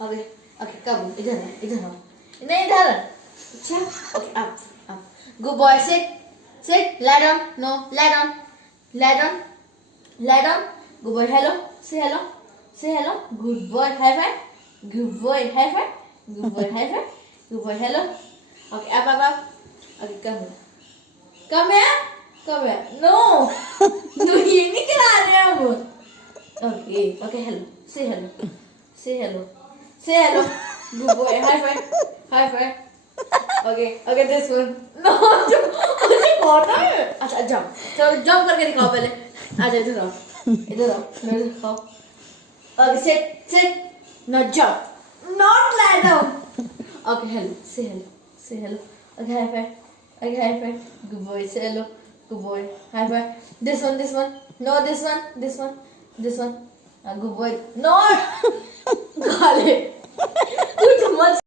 Okay. Okay, come. इधर आओ, इधर आओ. नहीं इधर. अच्छा. Okay, up. Good boy. Sit. Lie down. No, lie down. Lie down. Good boy. Hello. Say hello. Good boy. High five. Good boy. High five. Good boy. High five. Good boy. Hello. Okay, up. Okay, come here. No. No, ये नहीं करा रहे हम. Okay. Hello. Say hello. Good boy. High five. Okay, this one. No, मुझे कौन है? अच्छा, jump. चलो jump करके दिखाओ पहले. आजा इधर आओ. मेरे दिखाओ. Okay, sit. Now jump. Not lie down. Okay, hello. Say hello. Okay, high five. Good boy. Say hello. Good boy. High five. This one. No, this one. Good boy. No. Got it.